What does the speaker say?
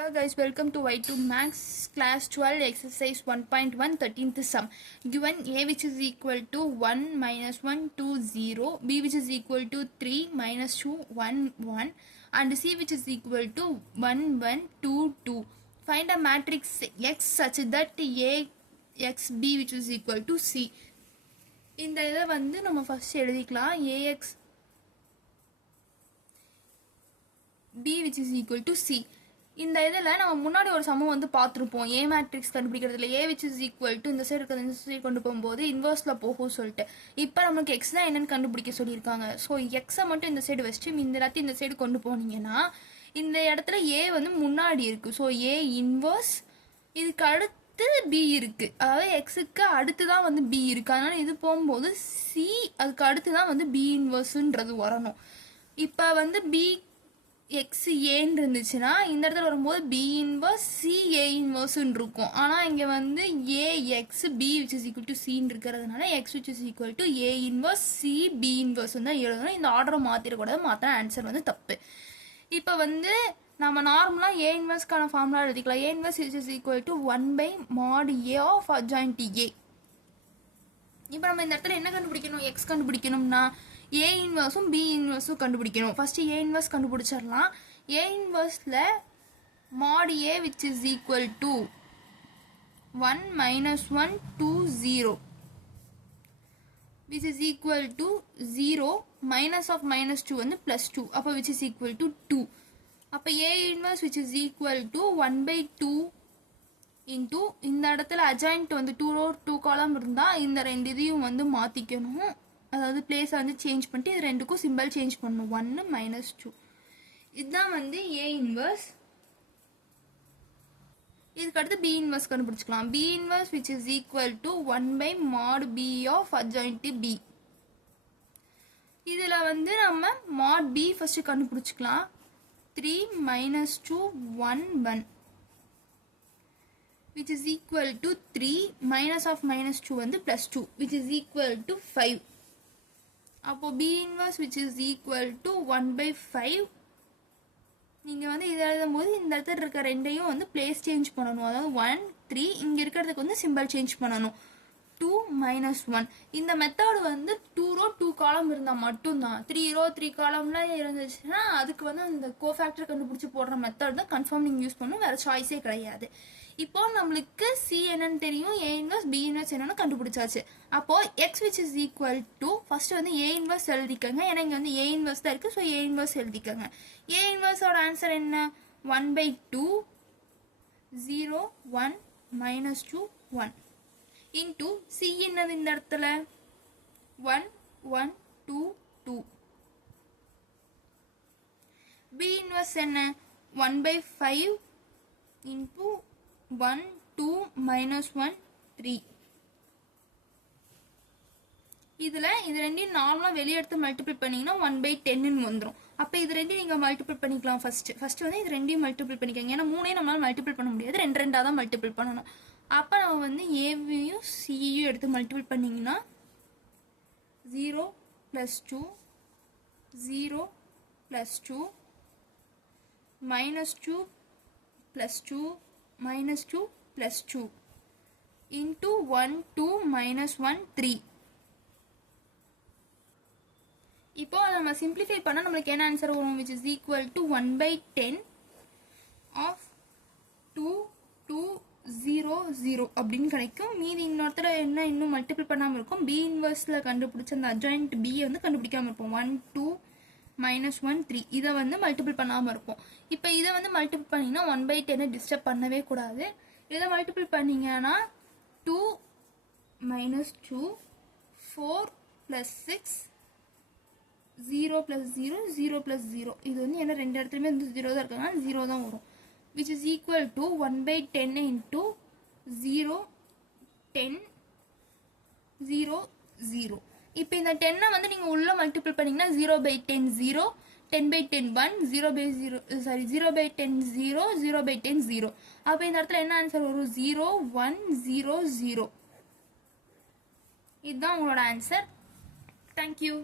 Hello guys, welcome to Y2 Max class 12 exercise 1.1 13th sum. Given a which is equal to 1 minus 1 2 0, b which is equal to 3 minus 2 1 1 and c which is equal to 1 1 2 2. Find a matrix x such that a x b which is equal to c. இந்த இதை வந்து நம்ம first எழுதிக்கலாம் ax b which is equal to c. இந்த இதில் நம்ம முன்னாடி ஒரு சமம் வந்து பார்த்துருப்போம் ஏ மேட்ரிக்ஸ் கண்டுபிடிக்கிறதுல A which is equal to இந்த சைடு இருக்கிறது இந்த சைடு கொண்டு போகும்போது இன்வர்ஸில் போகும் சொல்லிட்டு இப்போ நம்மளுக்கு எக்ஸ் தான் என்னன்னு கண்டுபிடிக்க சொல்லியிருக்காங்க. ஸோ எக்ஸை மட்டும் இந்த சைடு வச்சுட்டு இந்த எல்லாத்தையும் இந்த சைடு கொண்டு போனீங்கன்னா இந்த இடத்துல ஏ வந்து முன்னாடி இருக்குது. ஸோ ஏ இன்வர்ஸ், இதுக்கு அடுத்து பி இருக்குது, அதாவது எக்ஸுக்கு அடுத்து தான் வந்து பி இருக்குது. அதனால் இது போகும்போது சி அதுக்கு அடுத்து தான் வந்து பி இன்வர்ஸுன்றது வரணும். இப்போ வந்து பி எக்ஸ் ஏன்னு இருந்துச்சுன்னா இந்த இடத்துல வரும்போது பி இன்வர்ஸ் சி ஏ இன்வர்ஸ்ன்னு இருக்கும். ஆனால் இங்கே வந்து A X B which is equal to சின்னு இருக்கிறதுனால X which is equal to A inverse C B inverse தான் எழுதணும். இந்த ஆர்டரை மாற்றிடக்கூடாது, மாற்றின ஆன்சர் வந்து தப்பு. இப்போ வந்து நம்ம நார்மலாக ஏ இன்வர்ஸ்க்கான ஃபார்முலா எழுதிக்கலாம். A inverse which is equal to 1/mod A of adjoint A. இப்போ நம்ம இந்த இடத்துல என்ன கண்டுபிடிக்கணும்? எக்ஸ் கண்டுபிடிக்கணும்னா ஏ இன்வர்ஸும் பி இன்வர்ஸும் கண்டுபிடிக்கணும். ஃபர்ஸ்ட் ஏ இன்வர்ஸ் கண்டுபிடிச்சிடலாம். ஏ இன்வர்ஸில் mod A which is equal to 1 minus 1 2 0 which is equal to 0 minus of minus 2 வந்து plus 2, அப்போ which is equal to 2. அப்போ A inverse which is equal to 1/2 into இந்த இடத்துல adjoint வந்து 2 row 2 column இருந்தால் இந்த ரெண்டு இதையும் வந்து மாற்றிக்கணும். அதாவது பிளேஸை வந்து சேஞ்ச் பண்ணிட்டு இது ரெண்டுக்கும் சிம்பிள் சேஞ்ச் பண்ணணும். 1 minus 2 இதுதான் வந்து ஏ இன்வர்ஸ். இதுக்கு அடுத்து பி இன்வர்ஸ் கண்டுபிடிச்சிக்கலாம். B inverse which is equal to 1/mod B of adjoint B. இதில் வந்து நம்ம mod B ஃபர்ஸ்ட் கண்டுபிடிச்சிக்கலாம். 3 minus 2 1 1 which is equal to 3 minus of minus 2 வந்து plus 2 which is equal to 5. அப்போ B inverse which is equal to 1/5. நீங்கள் வந்து இதை எழுதும் போது இந்த இடத்துல இருக்க ரெண்டையும் வந்து பிளேஸ் சேஞ்ச் பண்ணணும். அதாவது 1 3 இங்கே இருக்கிறதுக்கு வந்து சிம்பிள் சேஞ்ச் பண்ணணும். 2 minus 1. இந்த மெத்தட் வந்து 2 row 2 column இருந்தால் மட்டும்தான். 3 row 3 columnல இருந்துச்சுன்னா அதுக்கு வந்து இந்த கோஃபேக்டர் கண்டுபிடிச்சி போடுற மெத்தட் தான் கன்ஃபார்ம் நீங்கள் யூஸ் பண்ணணும், வேறு சாய்ஸே கிடையாது. இப்போ நம்மளுக்கு சி என்னன்னு தெரியும், ஏ இன்வர்ஸ் பி இன்வர்ஸ் என்னன்னு கண்டுபிடிச்சாச்சு. அப்போ X which is equal to first வந்து ஏ இன்வர்ஸ் எழுதிக்கங்க. ஏன்னா இங்கே வந்து ஏ இன்வர்ஸ் தான் இருக்குது. ஸோ ஏ இன்வர்ஸ் எழுதிக்கங்க. ஏ இன்வர்ஸோட ஆன்சர் என்ன? 1/2 0 1 minus 2 1 இன்டூ சி என்னது இந்த இடத்துல 1 1 2 2. பி இன்வர்ஸ் என்ன? 1/5 இன்டூ 1 2 minus 1 3. இதில் இது ரெண்டையும் நார்மலாக வெளியே எடுத்து மல்டிபிள் பண்ணிங்கன்னா 1/10 வந்துடும். அப்போ இது ரெண்டையும் நீங்கள் மல்டிபிள் பண்ணிக்கலாம். ஃபர்ஸ்ட் வந்து இது ரெண்டையும் மல்டிபிள் பண்ணிக்கோங்க. ஏன்னா மூணையும் நம்மளால் மல்டிபிள் பண்ண முடியாது, ரெண்டு ரெண்டாக தான் மல்டிபிள் பண்ணணும். அப்போ நம்ம வந்து ஏவையும் சியையும் எடுத்து மல்டிபிள் பண்ணிங்கன்னா 0 plus 2 0 plus 2 minus 2 plus 2 minus 2 plus 2 into 1 2 minus 1 3. இப்போ நம்ம சிம்பிளிஃபை பண்ணால் நம்மளுக்கு என்ன ஆன்சர் வரும்? which is equal to 1/10 of 2 2 0 0 அப்படின்னு கிடைக்கும். மீதி இன்னொருத்தர என்ன இன்னும் மல்டிபிள் பண்ணாமல் இருக்கும். பி இன்வர்ஸில் கண்டுபிடிச்ச அந்த அட்ஜாயின்ட் பியை வந்து கண்டுபிடிக்காமல் இருப்போம். 1 2 minus 1 3 இதை வந்து மல்டிபிள் பண்ணாமல் இருப்போம். இப்போ இதை வந்து மல்டிபிள் பண்ணிங்கன்னா 1/10 டிஸ்டர்ப் பண்ணவே கூடாது. இதை மல்டிபிள் பண்ணிங்கன்னா 2 minus 2 4 plus 6 0 plus 0 0 plus 0. இது வந்து என்ன ரெண்டு இடத்துலையுமே வந்து 0 தான் இருக்காங்க, 0 தான் வரும். which is equal to 1/10 into 0 10 0 0. இப்போ இந்த 10 வந்து நீங்கள் உள்ள மல்டிபிள் பண்ணிங்கன்னா 0/10 0 10/10 1 0/10 0 0/10 0. அப்போ இந்த இடத்துல என்ன ஆன்சர் வரும்? 0 1 0 0. இதுதான் உங்களோட ஆன்சர். தேங்க்யூ.